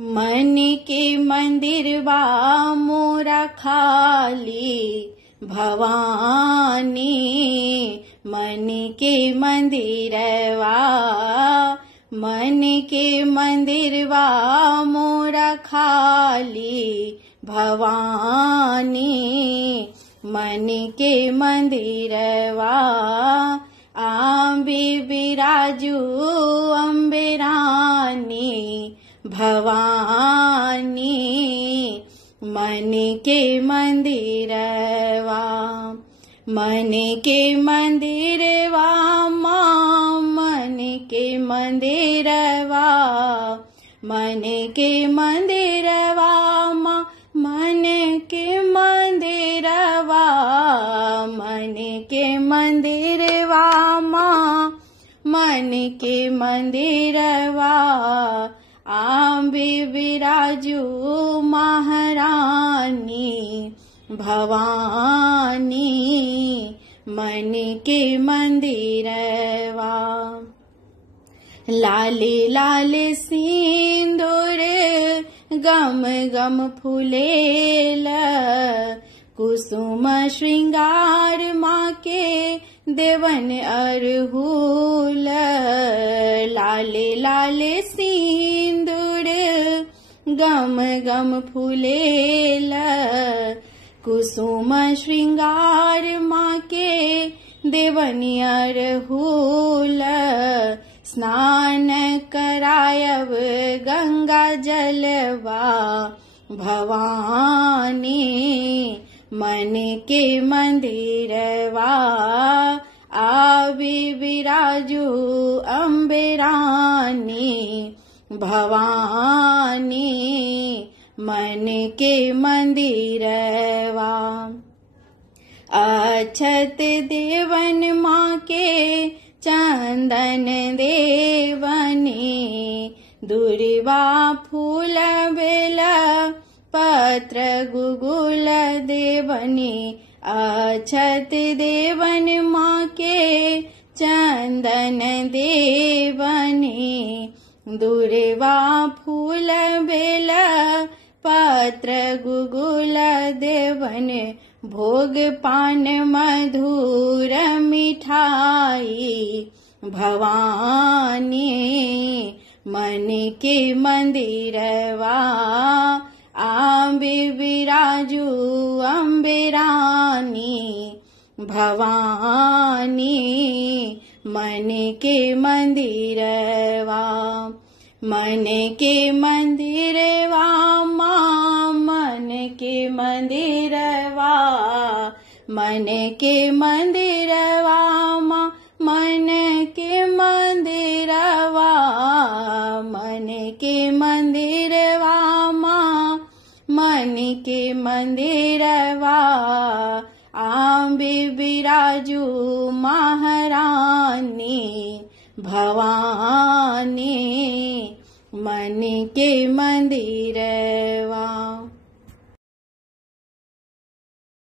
मन के मंदिरवा मोरा खाली भवानी, मन के मंदिरवा, मन के मंदिरवा मोरा खाली भवानी, मन के मंदिरवा आंबे बिराजू अम्बे रानी भवानी, मन के मंदिरवा, मन के मंदिरवा माँ, मन के मंदिरवा, मन के मंदिरवा माँ, मन के मंदिरवा, मन के मंदिरवा माँ, मन के मंदिरवा आंबे बिराजू महारानी भवानी, मन के मंदिरवा। लाले लाले सिंदूर गम गम फुलेला, कुसुम श्रृंगार माँ के देवन अरहुल, लाले लाले सिंदूर गम गम फुलेला, कुसुम श्रृंगार माँ के देवन अरहुल, स्नान करायब गंगा जलवा भवानी, मन के मंदिरवा आवे बिराजू अम्बे रानी भवानी, मन के मंदिरवा। अक्षत देवन माँ के चंदन देवनी, दुर्वा फूल बेला पत्र गुगुल देवनी, अक्षत देवन माँ के चंदन देवनी, दुर्वा फूल बेला पत्र गुगुल देवन, भोग पान मधुर मिठाई भवानी, मन के मंदिरवा आंबे बिराजू अम्बे रानी भवानी, मन के मंदिरवा, मन के मंदिरवा माँ, मन के मंदिरवा, मन के मंदिरवा माँ, मन के मंदिरवा, मन के मंदिरवा माँ, मन के मंदिरवा आंबे बिराजू महारानी भवानी, मन के मंदिरवा।